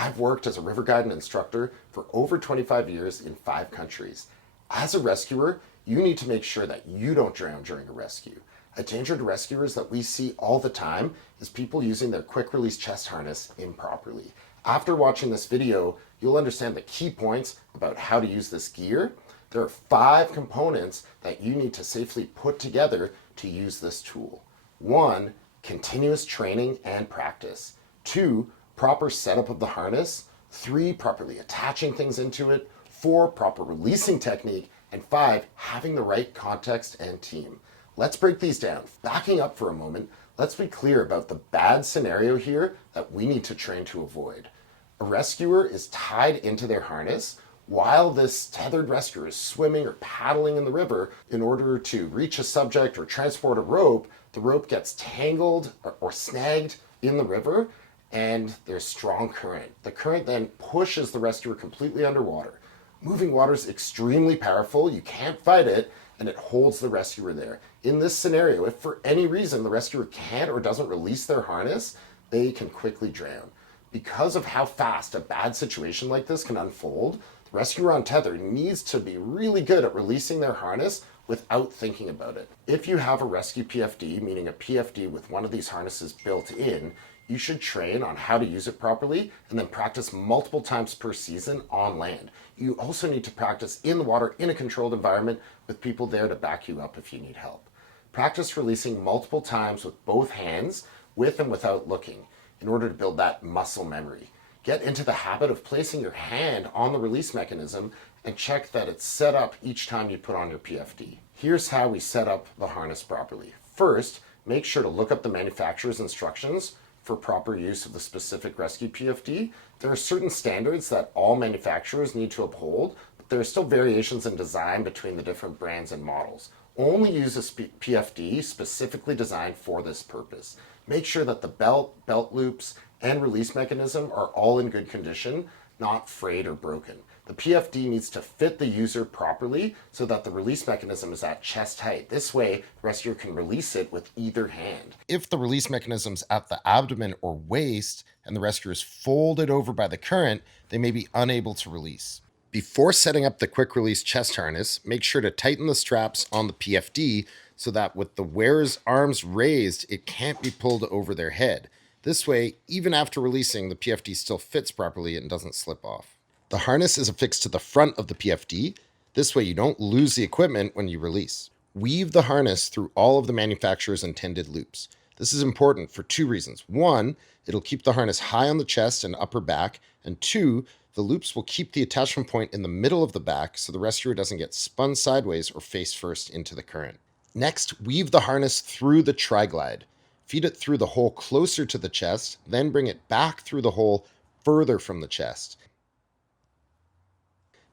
I've worked as a river guide and instructor for over 25 years in 5 countries. As a rescuer, you need to make sure that you don't drown during a rescue. A danger to rescuers that we see all the time is people using their quick release chest harness improperly. After watching this video, you'll understand the key points about how to use this gear. There are 5 components that you need to safely put together to use this tool. 1, continuous training and practice. 2, proper setup of the harness. 3, properly attaching things into it. 4, proper releasing technique. And 5, having the right context and team. Let's break these down. Backing up for a moment, let's be clear about the bad scenario here that we need to train to avoid. A rescuer is tied into their harness while this tethered rescuer is swimming or paddling in the river. In order to reach a subject or transport a rope, the rope gets tangled or snagged in the river, and there's strong current. The current then pushes the rescuer completely underwater. Moving water is extremely powerful. You can't fight it, and it holds the rescuer there. In this scenario, if for any reason the rescuer can't or doesn't release their harness, they can quickly drown. Because of how fast a bad situation like this can unfold, the rescuer on tether needs to be really good at releasing their harness without thinking about it. If you have a rescue PFD, meaning a PFD with one of these harnesses built in, you should train on how to use it properly and then practice multiple times per season on land. You also need to practice in the water in a controlled environment with people there to back you up if you need help. Practice releasing multiple times with both hands, with and without looking, in order to build that muscle memory. Get into the habit of placing your hand on the release mechanism and check that it's set up each time you put on your PFD. Here's how we set up the harness properly. First, make sure to look up the manufacturer's instructions for proper use of the specific rescue PFD. There are certain standards that all manufacturers need to uphold, but there are still variations in design between the different brands and models. Only use a PFD specifically designed for this purpose. Make sure that the belt loops, and release mechanism are all in good condition, not frayed or broken. The PFD needs to fit the user properly so that the release mechanism is at chest height. This way, the rescuer can release it with either hand. If the release mechanism's at the abdomen or waist and the rescuer is folded over by the current, they may be unable to release. Before setting up the quick release chest harness, make sure to tighten the straps on the PFD so that with the wearer's arms raised, it can't be pulled over their head. This way, even after releasing, the PFD still fits properly and doesn't slip off. The harness is affixed to the front of the PFD. This way you don't lose the equipment when you release. Weave the harness through all of the manufacturer's intended loops. This is important for 2 reasons. 1, it'll keep the harness high on the chest and upper back, and 2, the loops will keep the attachment point in the middle of the back so the rescuer doesn't get spun sideways or face first into the current. Next, weave the harness through the tri-glide. Feed it through the hole closer to the chest, then bring it back through the hole further from the chest.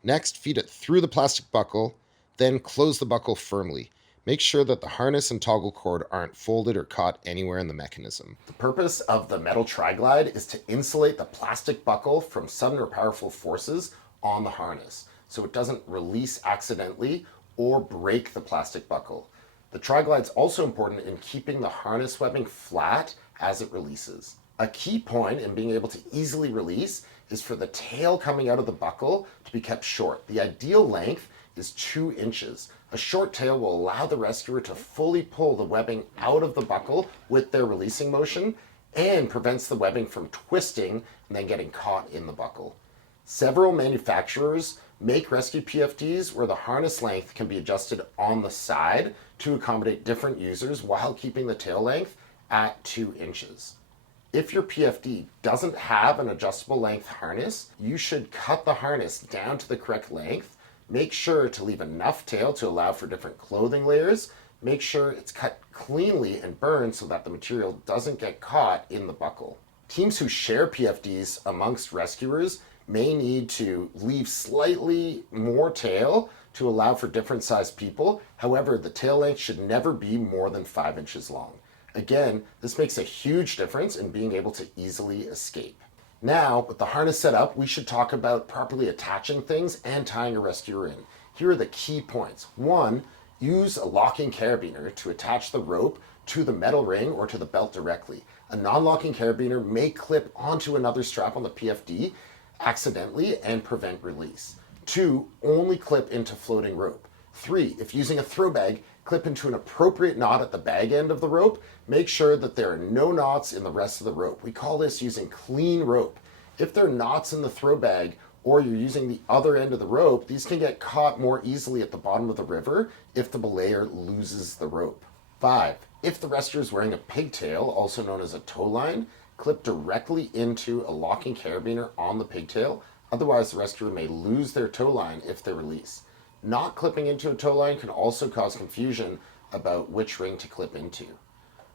Next, feed it through the plastic buckle, then close the buckle firmly. Make sure that the harness and toggle cord aren't folded or caught anywhere in the mechanism. The purpose of the metal tri-glide is to insulate the plastic buckle from sudden or powerful forces on the harness, so it doesn't release accidentally or break the plastic buckle. The tri-glide is also important in keeping the harness webbing flat as it releases. A key point in being able to easily release is for the tail coming out of the buckle to be kept short. The ideal length is 2 inches. A short tail will allow the rescuer to fully pull the webbing out of the buckle with their releasing motion and prevents the webbing from twisting and then getting caught in the buckle. Several manufacturers make rescue PFDs where the harness length can be adjusted on the side to accommodate different users while keeping the tail length at 2 inches. If your PFD doesn't have an adjustable length harness, you should cut the harness down to the correct length. Make sure to leave enough tail to allow for different clothing layers. Make sure it's cut cleanly and burned so that the material doesn't get caught in the buckle. Teams who share PFDs amongst rescuers may need to leave slightly more tail to allow for different sized people. However, the tail length should never be more than 5 inches long. Again, this makes a huge difference in being able to easily escape. Now, with the harness set up, we should talk about properly attaching things and tying a rescuer in. Here are the key points. 1, use a locking carabiner to attach the rope to the metal ring or to the belt directly. A non-locking carabiner may clip onto another strap on the PFD accidentally and prevent release. 2, only clip into floating rope. 3, if using a throw bag, clip into an appropriate knot at the bag end of the rope. Make sure that there are no knots in the rest of the rope. We call this using clean rope. If there are knots in the throw bag or you're using the other end of the rope, these can get caught more easily at the bottom of the river if the belayer loses the rope. 5, if the rescuer is wearing a pigtail, also known as a tow line, clip directly into a locking carabiner on the pigtail. Otherwise, the rescuer may lose their tow line if they release. Not clipping into a tow line can also cause confusion about which ring to clip into.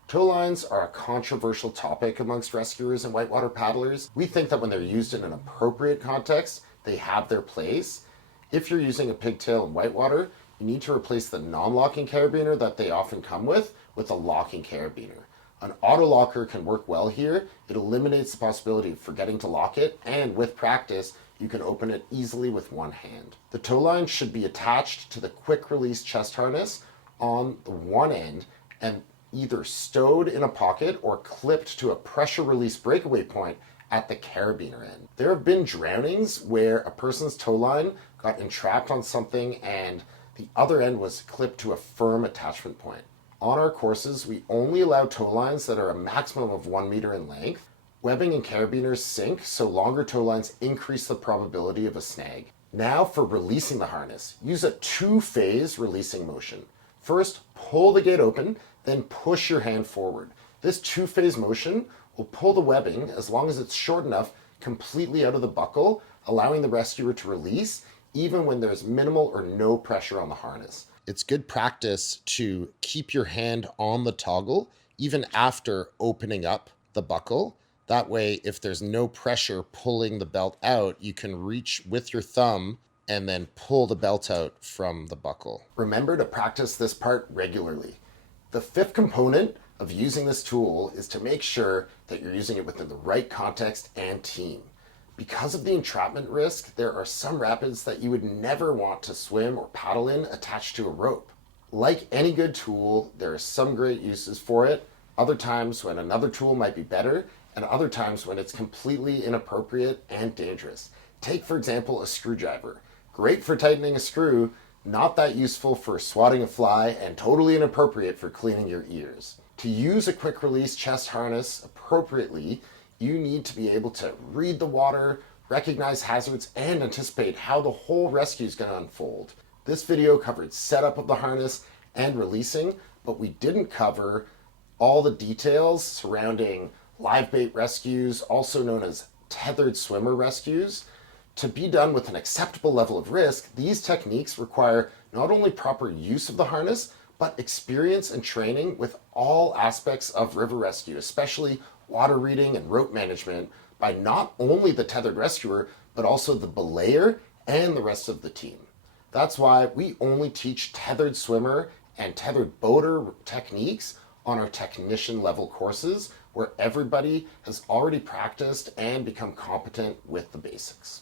Tow lines are a controversial topic amongst rescuers and whitewater paddlers. We think that when they're used in an appropriate context, they have their place. If you're using a pigtail in whitewater, you need to replace the non-locking carabiner that they often come with a locking carabiner. An auto locker can work well here. It eliminates the possibility of forgetting to lock it, and with practice, you can open it easily with one hand. The tow line should be attached to the quick release chest harness on the one end and either stowed in a pocket or clipped to a pressure release breakaway point at the carabiner end. There have been drownings where a person's tow line got entrapped on something and the other end was clipped to a firm attachment point. On our courses, we only allow tow lines that are a maximum of 1 meter in length. Webbing and carabiners sync, so longer tow lines increase the probability of a snag. Now for releasing the harness, use a 2-phase releasing motion. First, pull the gate open, then push your hand forward. This 2-phase motion will pull the webbing, as long as it's short enough, completely out of the buckle, allowing the rescuer to release, even when there's minimal or no pressure on the harness. It's good practice to keep your hand on the toggle, even after opening up the buckle. That way, if there's no pressure pulling the belt out, you can reach with your thumb and then pull the belt out from the buckle. Remember to practice this part regularly. The 5th component of using this tool is to make sure that you're using it within the right context and team. Because of the entrapment risk, there are some rapids that you would never want to swim or paddle in attached to a rope. Like any good tool, there are some great uses for it, other times when another tool might be better, and other times when it's completely inappropriate and dangerous. Take, for example, a screwdriver. Great for tightening a screw, not that useful for swatting a fly, and totally inappropriate for cleaning your ears. To use a quick release chest harness appropriately, you need to be able to read the water, recognize hazards, and anticipate how the whole rescue is going to unfold. This video covered setup of the harness and releasing, but we didn't cover all the details surrounding live bait rescues, also known as tethered swimmer rescues. To be done with an acceptable level of risk, these techniques require not only proper use of the harness, but experience and training with all aspects of river rescue, especially water reading and rope management, by not only the tethered rescuer, but also the belayer and the rest of the team. That's why we only teach tethered swimmer and tethered boater techniques on our technician level courses, where everybody has already practiced and become competent with the basics.